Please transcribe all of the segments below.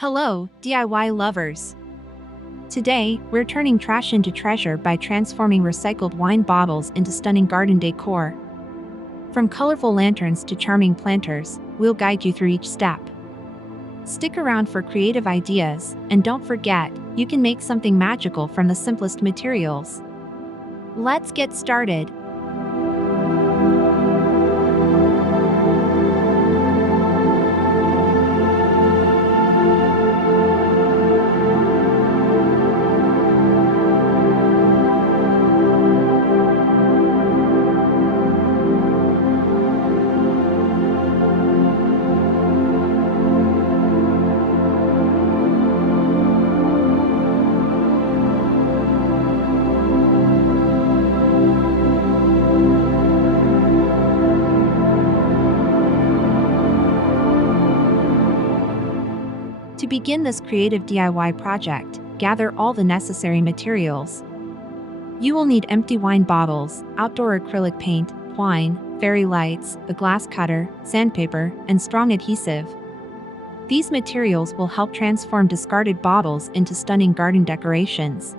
Hello, DIY lovers! Today, we're turning trash into treasure by transforming recycled wine bottles into stunning garden decor. From colorful lanterns to charming planters, we'll guide you through each step. Stick around for creative ideas, and don't forget, you can make something magical from the simplest materials. Let's get started. To begin this creative DIY project, gather all the necessary materials. You will need empty wine bottles, outdoor acrylic paint, twine, fairy lights, a glass cutter, sandpaper, and strong adhesive. These materials will help transform discarded bottles into stunning garden decorations.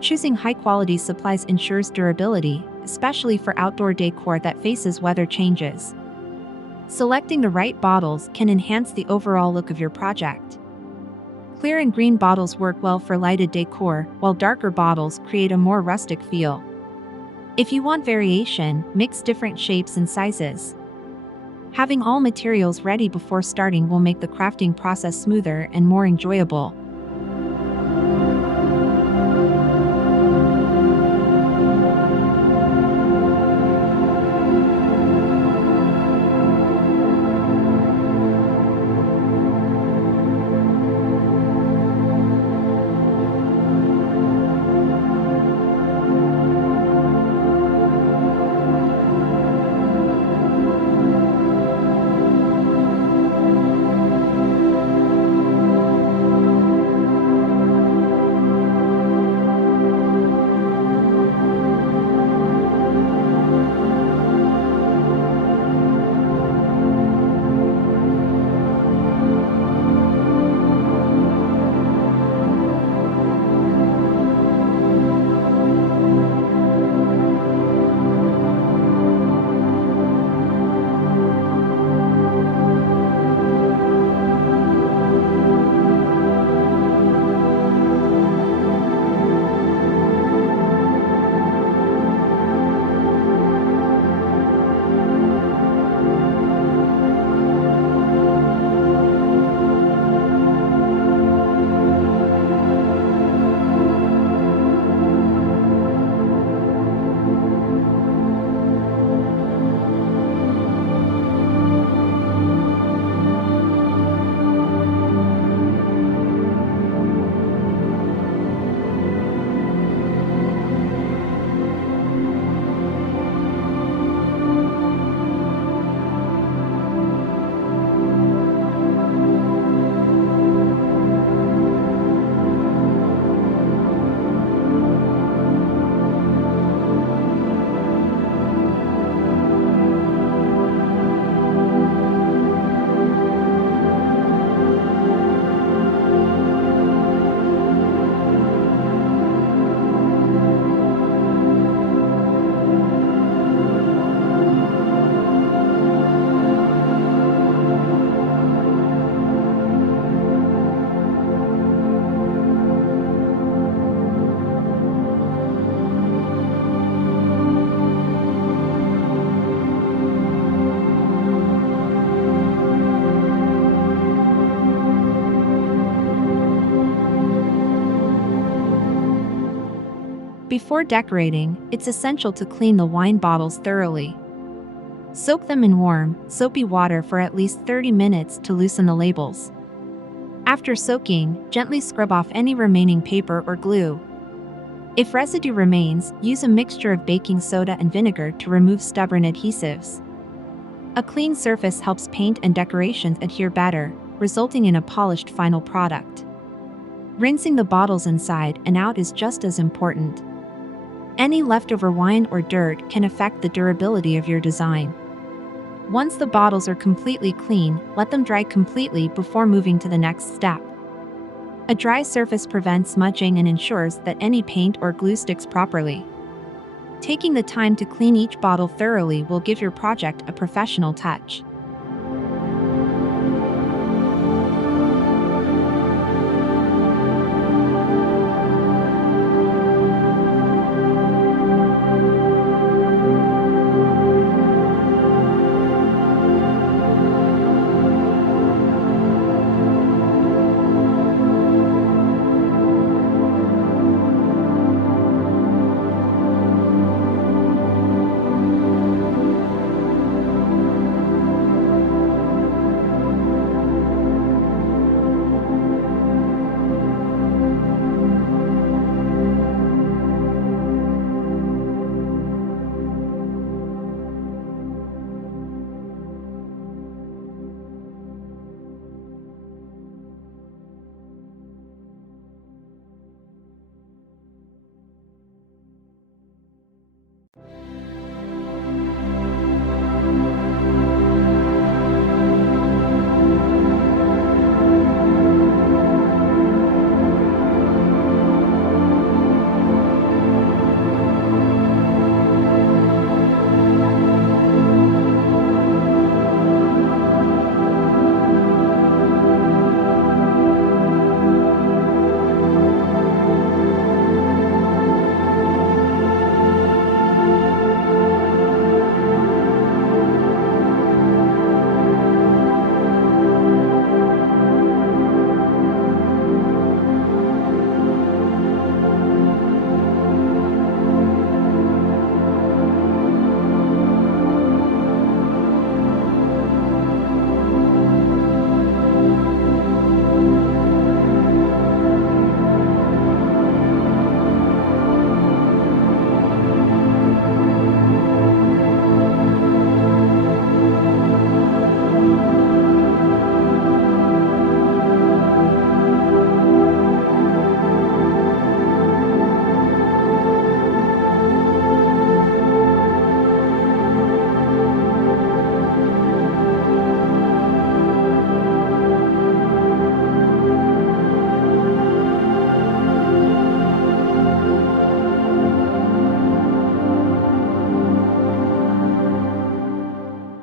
Choosing high-quality supplies ensures durability, especially for outdoor decor that faces weather changes. Selecting the right bottles can enhance the overall look of your project. Clear and green bottles work well for lighted decor, while darker bottles create a more rustic feel. If you want variation, mix different shapes and sizes. Having all materials ready before starting will make the crafting process smoother and more enjoyable. Before decorating, it's essential to clean the wine bottles thoroughly. Soak them in warm, soapy water for at least 30 minutes to loosen the labels. After soaking, gently scrub off any remaining paper or glue. If residue remains, use a mixture of baking soda and vinegar to remove stubborn adhesives. A clean surface helps paint and decorations adhere better, resulting in a polished final product. Rinsing the bottles inside and out is just as important. Any leftover wine or dirt can affect the durability of your design. Once the bottles are completely clean, let them dry completely before moving to the next step. A dry surface prevents smudging and ensures that any paint or glue sticks properly. Taking the time to clean each bottle thoroughly will give your project a professional touch.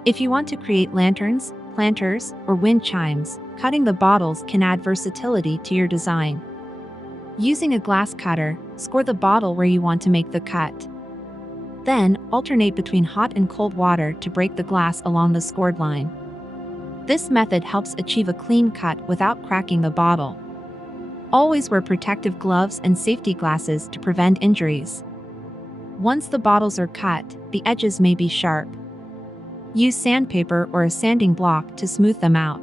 If you want to create lanterns, planters, or wind chimes, cutting the bottles can add versatility to your design. Using a glass cutter, score the bottle where you want to make the cut. Then, alternate between hot and cold water to break the glass along the scored line. This method helps achieve a clean cut without cracking the bottle. Always wear protective gloves and safety glasses to prevent injuries. Once the bottles are cut, the edges may be sharp. Use sandpaper or a sanding block to smooth them out.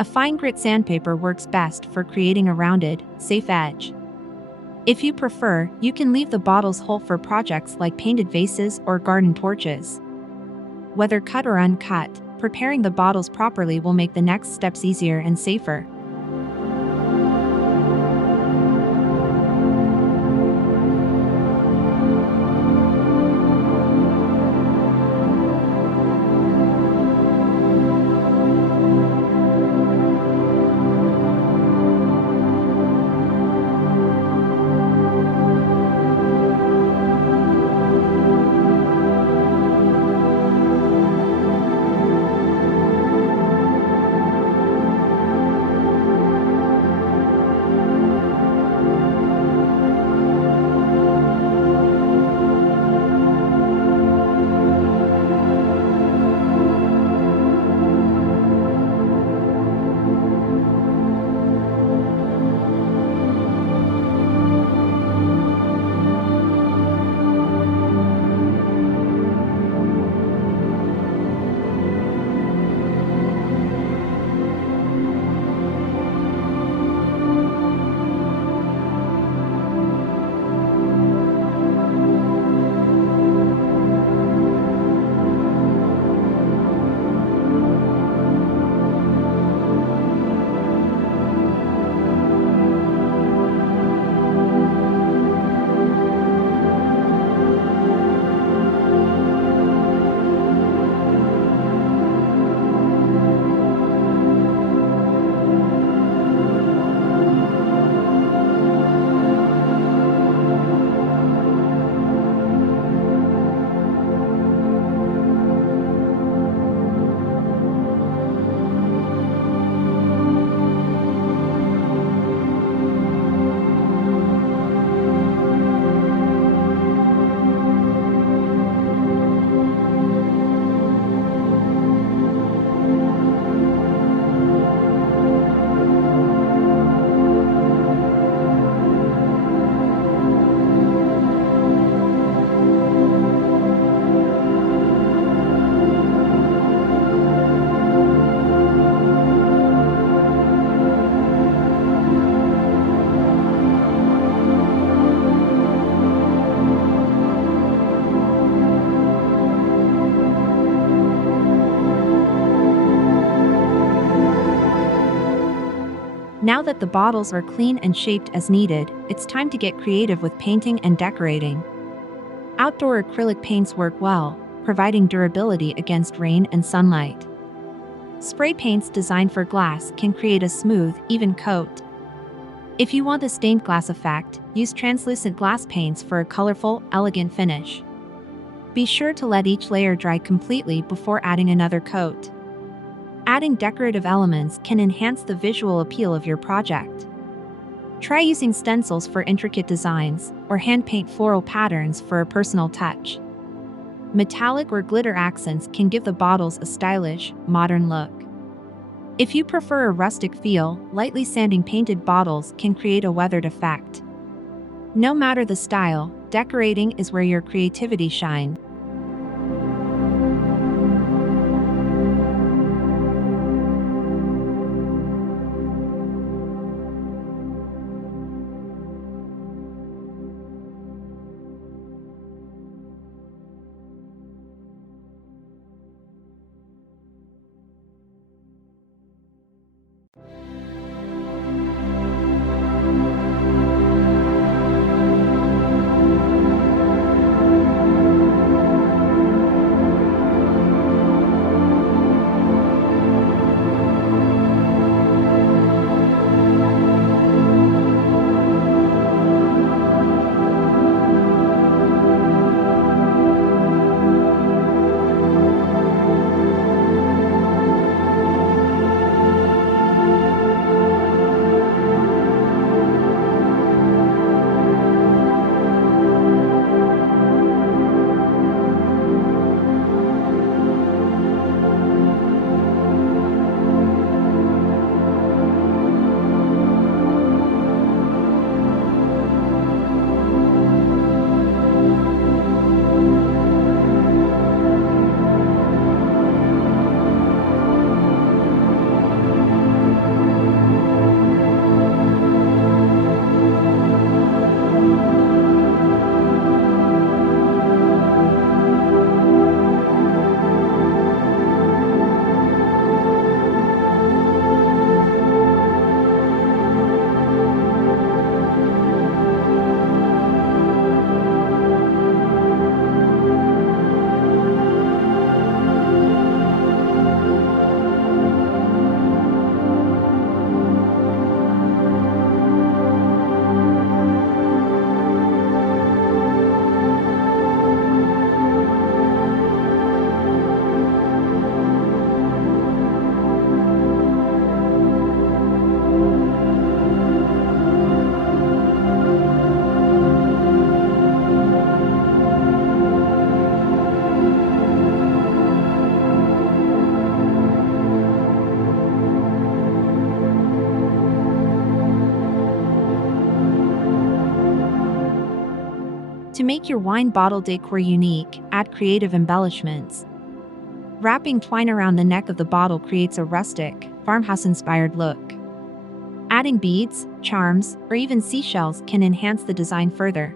A fine grit sandpaper works best for creating a rounded, safe edge. If you prefer, you can leave the bottles whole for projects like painted vases or garden torches. Whether cut or uncut, preparing the bottles properly will make the next steps easier and safer. Now that the bottles are clean and shaped as needed, it's time to get creative with painting and decorating. Outdoor acrylic paints work well, providing durability against rain and sunlight. Spray paints designed for glass can create a smooth, even coat. If you want the stained glass effect, use translucent glass paints for a colorful, elegant finish. Be sure to let each layer dry completely before adding another coat. Adding decorative elements can enhance the visual appeal of your project. Try using stencils for intricate designs, or hand paint floral patterns for a personal touch. Metallic or glitter accents can give the bottles a stylish, modern look. If you prefer a rustic feel, lightly sanding painted bottles can create a weathered effect. No matter the style, decorating is where your creativity shines. To make your wine bottle decor unique, add creative embellishments. Wrapping twine around the neck of the bottle creates a rustic, farmhouse-inspired look. Adding beads, charms, or even seashells can enhance the design further.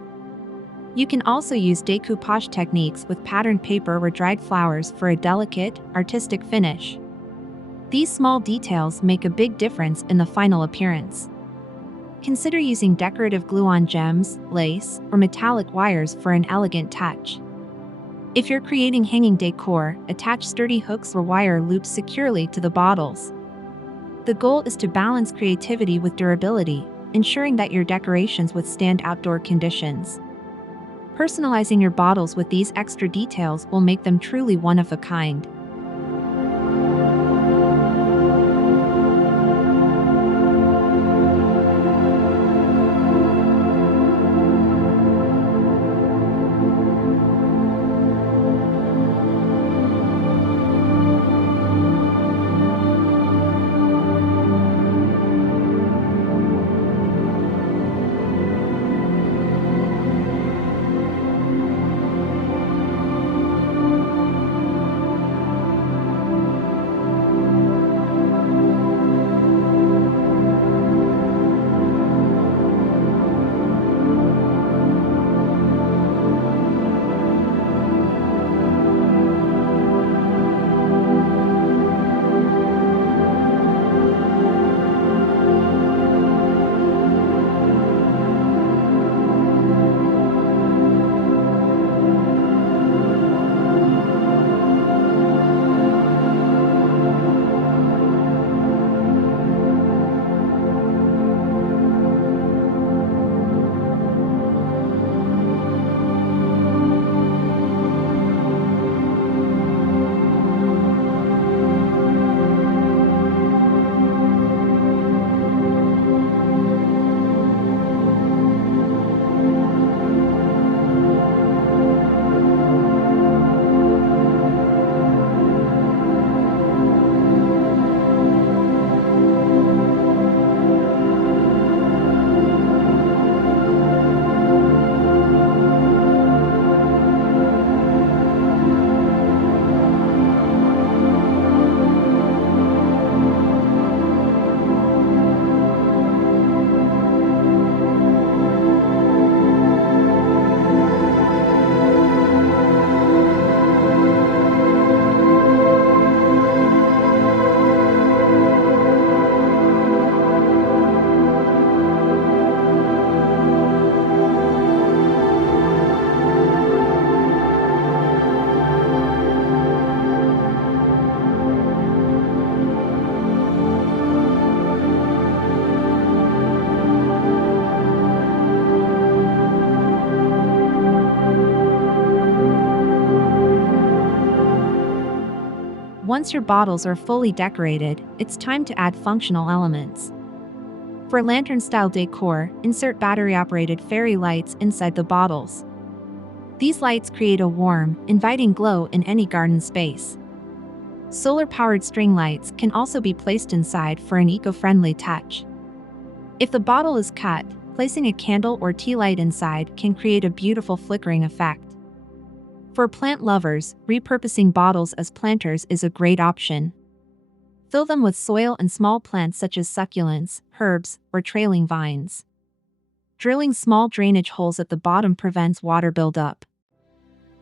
You can also use decoupage techniques with patterned paper or dried flowers for a delicate, artistic finish. These small details make a big difference in the final appearance. Consider using decorative glue-on gems, lace, or metallic wires for an elegant touch. If you're creating hanging decor, attach sturdy hooks or wire loops securely to the bottles. The goal is to balance creativity with durability, ensuring that your decorations withstand outdoor conditions. Personalizing your bottles with these extra details will make them truly one of a kind. Once your bottles are fully decorated, it's time to add functional elements. For lantern-style decor, insert battery-operated fairy lights inside the bottles. These lights create a warm, inviting glow in any garden space. Solar-powered string lights can also be placed inside for an eco-friendly touch. If the bottle is cut, placing a candle or tea light inside can create a beautiful flickering effect. For plant lovers, repurposing bottles as planters is a great option. Fill them with soil and small plants such as succulents, herbs, or trailing vines. Drilling small drainage holes at the bottom prevents water buildup.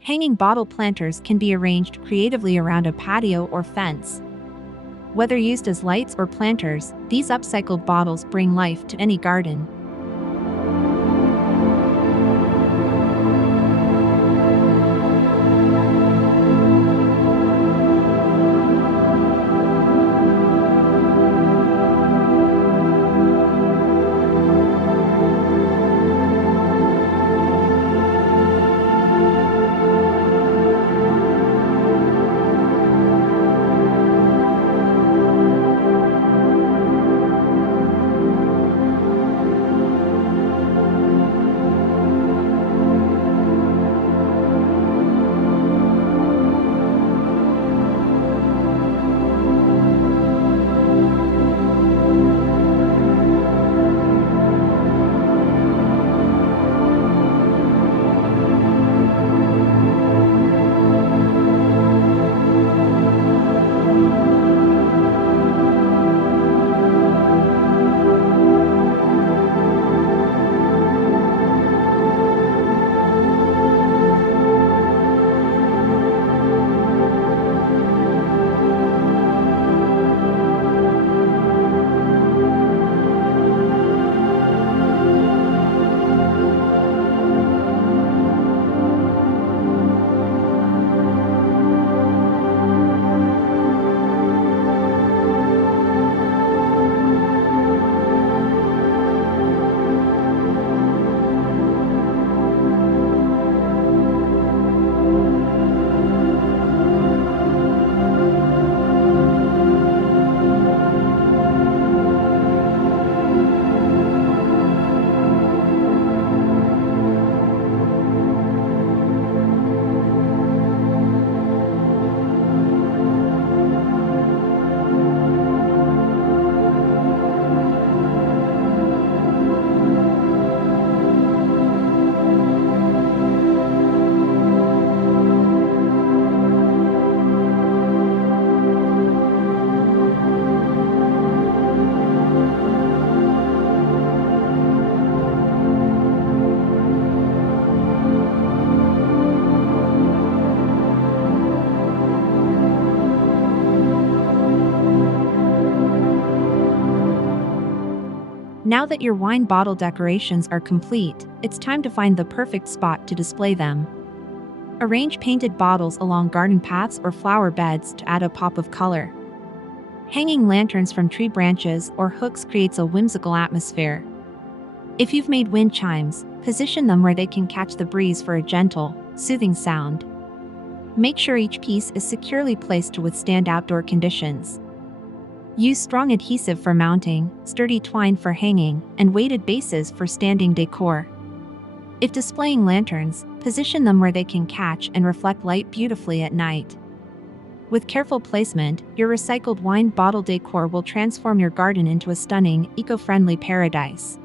Hanging bottle planters can be arranged creatively around a patio or fence. Whether used as lights or planters, these upcycled bottles bring life to any garden. Now that your wine bottle decorations are complete, it's time to find the perfect spot to display them. Arrange painted bottles along garden paths or flower beds to add a pop of color. Hanging lanterns from tree branches or hooks creates a whimsical atmosphere. If you've made wind chimes, position them where they can catch the breeze for a gentle, soothing sound. Make sure each piece is securely placed to withstand outdoor conditions. Use strong adhesive for mounting, sturdy twine for hanging, and weighted bases for standing decor. If displaying lanterns, position them where they can catch and reflect light beautifully at night. With careful placement, your recycled wine bottle decor will transform your garden into a stunning, eco-friendly paradise.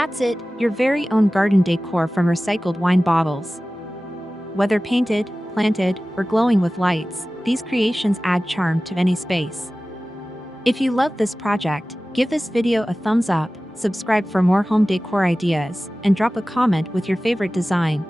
That's it, your very own garden decor from recycled wine bottles. Whether painted, planted, or glowing with lights, these creations add charm to any space. If you love this project, give this video a thumbs up, subscribe for more home decor ideas, and drop a comment with your favorite design.